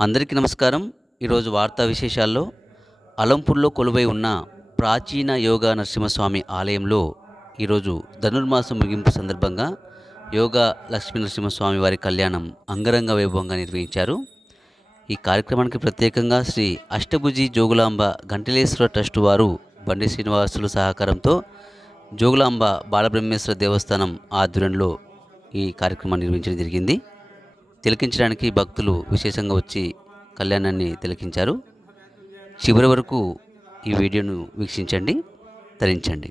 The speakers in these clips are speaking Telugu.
అందరికీ నమస్కారం. ఈరోజు వార్తా విశేషాల్లో అలంపూర్లో కొలువై ఉన్న ప్రాచీన యోగా నరసింహస్వామి ఆలయంలో ఈరోజు ధనుర్మాసం ముగింపు సందర్భంగా యోగా లక్ష్మీ నరసింహస్వామి వారి కళ్యాణం అంగరంగ వైభవంగా నిర్వహించారు. ఈ కార్యక్రమానికి ప్రత్యేకంగా శ్రీ అష్టభుజి జోగులాంబ గంటలేశ్వర ట్రస్టు వారు బండి శ్రీనివాసులు సహకారంతో జోగులాంబ బాలబ్రహ్మేశ్వర దేవస్థానం ఆధ్వర్యంలో ఈ కార్యక్రమాన్ని నిర్వహించడం జరిగింది. తిలకించడానికి భక్తులు విశేషంగా వచ్చి కళ్యాణాన్ని తిలకించారు. చివరి వరకు ఈ వీడియోను వీక్షించండి తరించండి.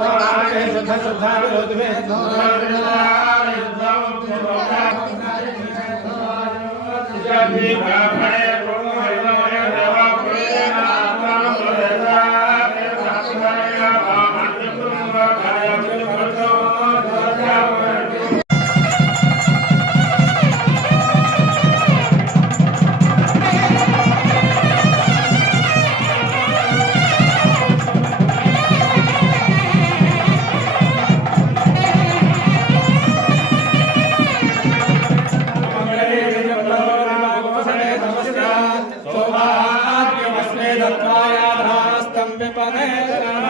సౌభాగ్యమస్మే దత్వాయాధాస్తం बने